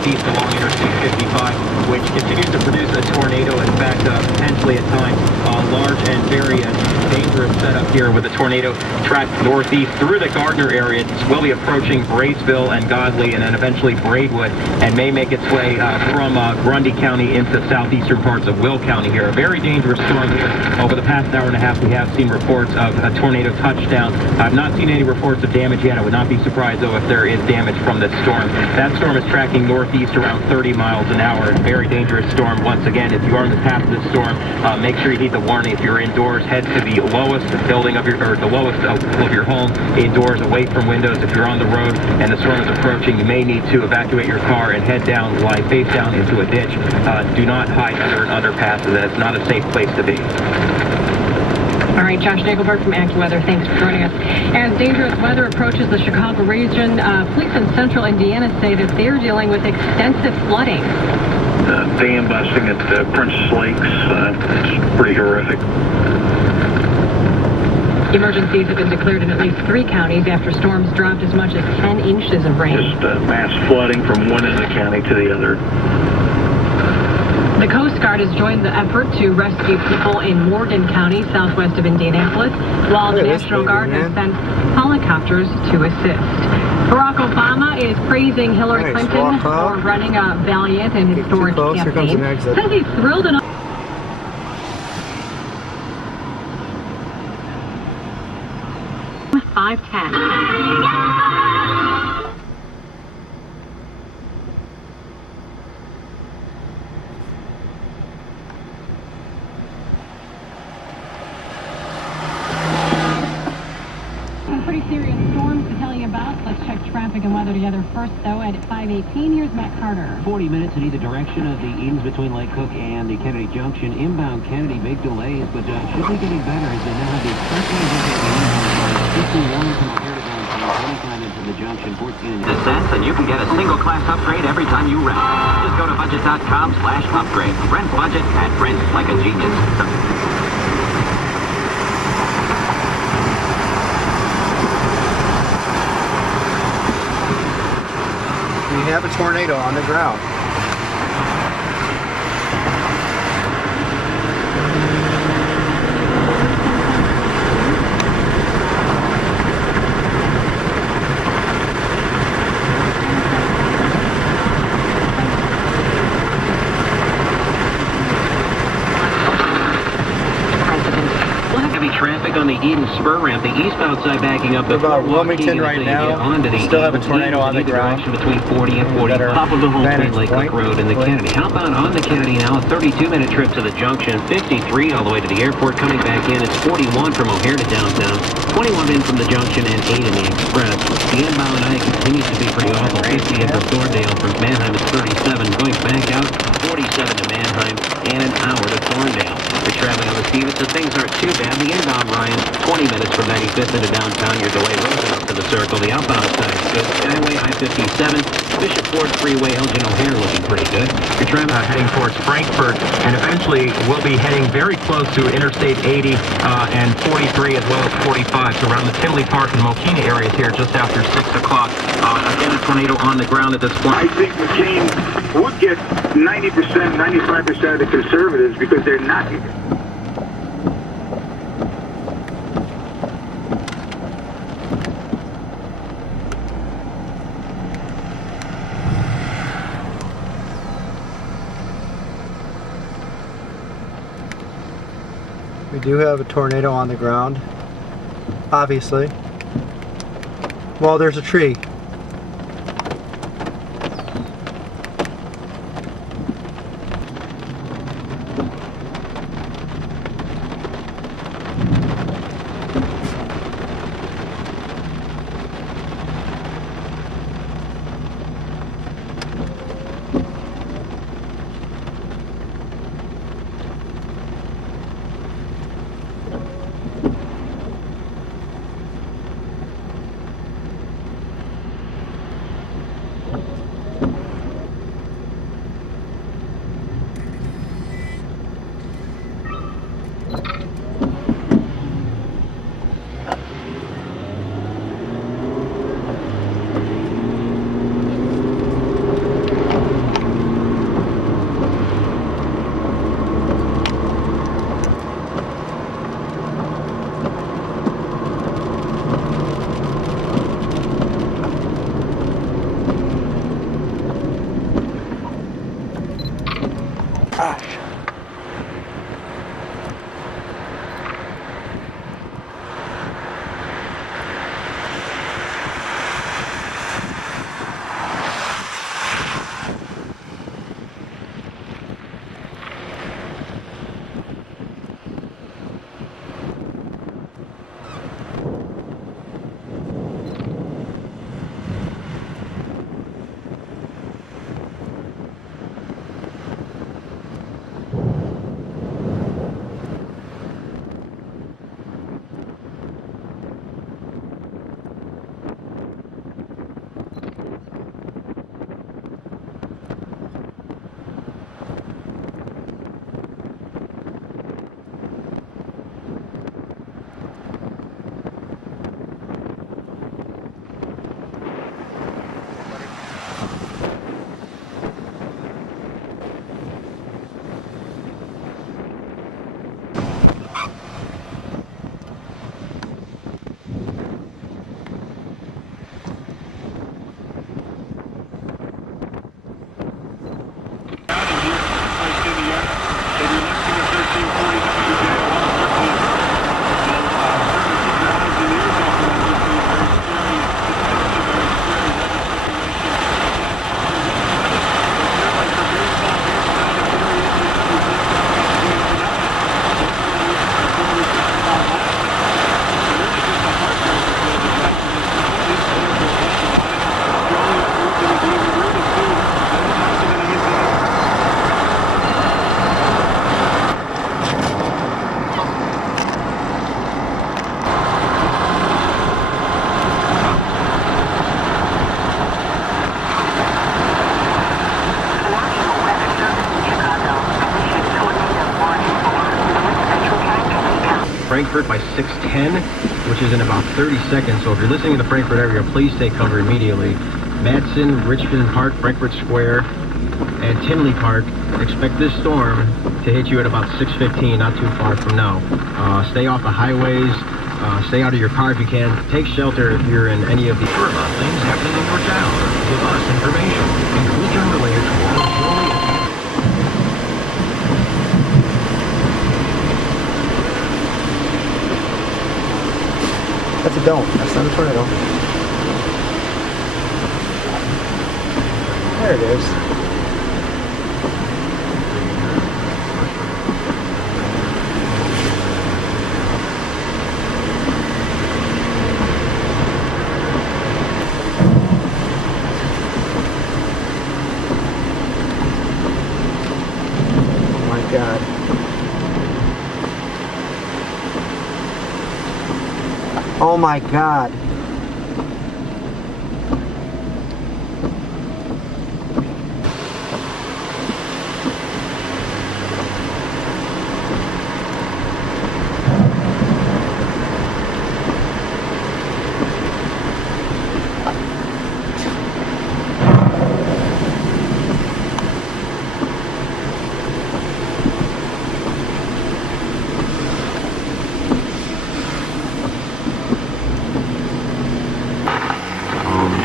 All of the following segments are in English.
southeast along Interstate 55, which continues to produce a tornado. In fact, potentially at times large and very dangerous setup here with a tornado track northeast through the Gardner area. It will be approaching Braysville and Godley and then eventually Braidwood and may make its way from Grundy County into southeastern parts of Will County here. A very dangerous storm here. Over the past hour and a half, we have seen reports of a tornado touchdown. I've not seen any reports of damage yet. I would not be surprised, though, if there is damage from this storm. That storm is tracking northeast around 30 miles an hour. Very dangerous storm. Once again, if you are in the path of this storm, make sure you heed the warning. If you're indoors, head to the lowest building of the lowest of your home, indoors, away from windows. If you're on the road and the storm is approaching, you may need to evacuate your car and head down, lie face down into a ditch. Do not hide under an underpass. That's not a safe place to be. All right, Josh Nagelberg from AccuWeather, thanks for joining us. As dangerous weather approaches the Chicago region, police in central Indiana say that they're dealing with extensive flooding. Dam busting at Princess Lakes, it's pretty horrific. Emergencies have been declared in at least 3 counties after storms dropped as much as 10 inches of rain. Just mass flooding from one end of the county to the other. The Coast Guard has joined the effort to rescue people in Morgan County, southwest of Indianapolis, while the National Guard has sent helicopters to assist. Barack Obama is praising Hillary Clinton for running a valiant and historic campaign. Says he's thrilled enough. 510. Pretty serious storms to tell you about. Let's check traffic and weather together first, though, at 5:18. Here's Matt Carter. 40 minutes in either direction of the Edens between Lake Cook and the Kennedy Junction. Inbound Kennedy, big delays, but should be getting better as they now have the expressway taking 51 from here to downtown, 25 into the junction, 14 in cents, and you can get a single class upgrade every time you rent. Just go to budget.com/upgrade. Rent budget at Rent Like a Genius. We have a tornado on the ground. traffic on the Eden Spur ramp. The eastbound side backing up. We're about Wilmington right now. Still have a tornado on the ground. Between 40 and 40. Top of the home between Lake Cook Road and the Kennedy. Outbound on the Kennedy now. A 32-minute trip to the junction. 53 all the way to the airport. Coming back in, it's 41 from O'Hare to downtown. 21 in from the junction and 8 in the express. The inbound I continues to be pretty awful. 50 in from Thorndale. From Manheim is 37. Going back out, 47 to Manheim and an hour to Thorndale. You're traveling on the Stevenson. Things aren't too bad. The inbound, Ryan, 20 minutes from 95th into downtown. Your delay Roosevelt to the circle. The outbound side is good. Skyway, I-57, Bishop Ford Freeway, Elgin O'Hare looking pretty good. You're traveling heading towards Frankfort, and eventually we'll be heading very close to Interstate 80 and 43 as well as 45. So around the Tinley Park and Mokina areas here just after 6 o'clock. Again, a tornado on the ground at this point. I think McCain would get 90%, 95% of the conservatives because they're not here. We do have a tornado on the ground, obviously. Well, there's a tree. Gosh. Frankfurt by 6:10, which is in about 30 seconds. So if you're listening in the Frankfurt area, please take cover immediately. Madison, Richmond Park, Frankfurt Square, and Tinley Park. Expect this storm to hit you at about 6:15, not too far from now. Stay off the highways. Stay out of your car if you can. Take shelter if you're in any of the Sure about things happening in your town. Give us information, including related to all jewelry. That's a dome. That's not a tornado. There it is. Oh my God. Oh my God.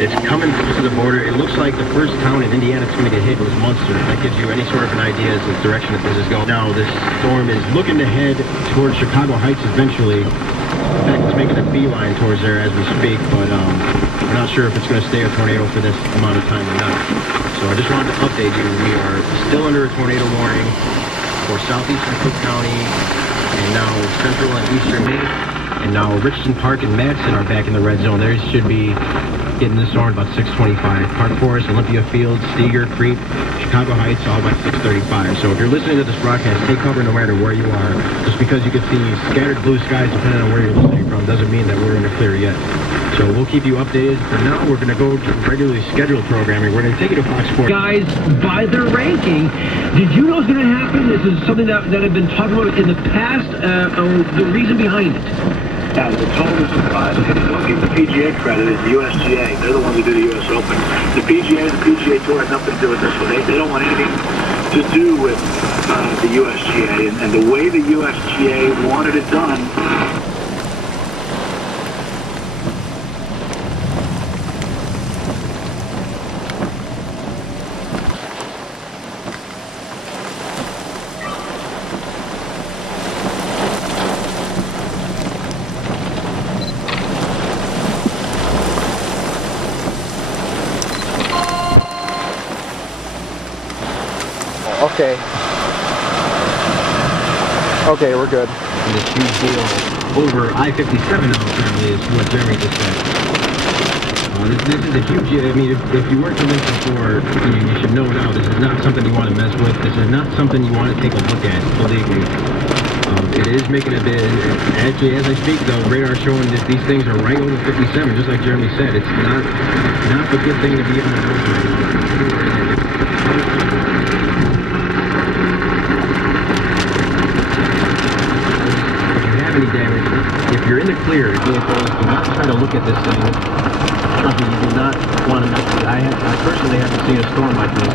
It's coming close to the border. It looks like the first town in Indiana that's going to get hit was Munster. That gives you any sort of an idea as to the direction that this is going. Now, this storm is looking to head towards Chicago Heights eventually. In fact, it's making a beeline towards there as we speak, but we're not sure if it's going to stay a tornado for this amount of time or not. So I just wanted to update you. We are still under a tornado warning for southeastern Cook County, and now central and eastern Maine. And now Richardson Park and Madison are back in the red zone. There should be getting the storm about 6:25. Park Forest, Olympia Field, Steger, Crete, Chicago Heights, all by 6:35. So if you're listening to this broadcast, take cover no matter where you are. Just because you can see scattered blue skies depending on where you're listening from doesn't mean that we're in the clear yet. So we'll keep you updated. For now, we're going to go to regularly scheduled programming. We're going to take you to Fox Sports. Guys, by their ranking, did you know what's going to happen? This is something that had been talked about in the past. The reason behind it. Yeah, the total surprise. Don't give the PGA credit. It's the USGA. They're the ones who do the US Open. The PGA and the PGA Tour has nothing to do with this one. They don't want anything to do with the USGA. And the way the USGA wanted it done, Okay. Okay, we're good. And this huge deal over I-57 now, apparently, is what Jeremy just said. This is a huge, I mean, if you weren't convinced before, you should know now, this is not something you want to mess with. This is not something you want to take a look at, believe me. It is making a bit, actually, as I speak, the radar showing that these things are right over 57, just like Jeremy said. It's not a good thing to be on the road right now. Any damage. If you're in the clear, vehicles, do not try to look at this thing. Trust me, you do not want to mess with it. I personally haven't seen a storm like this.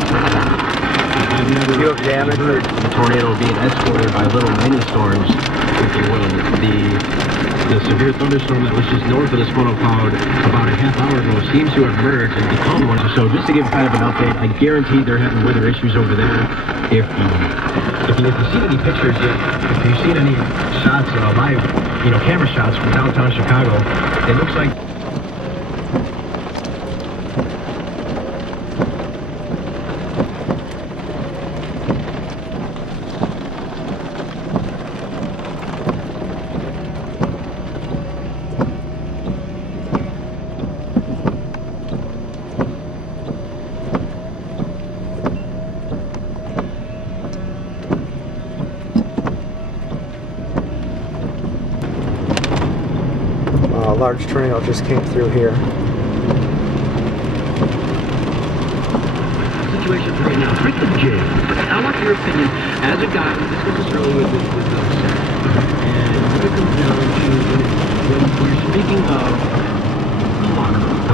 I've never heard a tornado being escorted by little mini storms, if you will. The severe thunderstorm that was just north of this funnel cloud about a half hour ago seems to have merged and become one. So just to give kind of an update, I guarantee they're having weather issues over there. If you've seen any pictures yet, if you've seen any shots, live, camera shots from downtown Chicago, it looks like a large tornado just came through here. Situation right now, break the jig. I want your opinion as a guy who discussed this earlier with Seth. And when it comes down to when you're speaking of the locker room,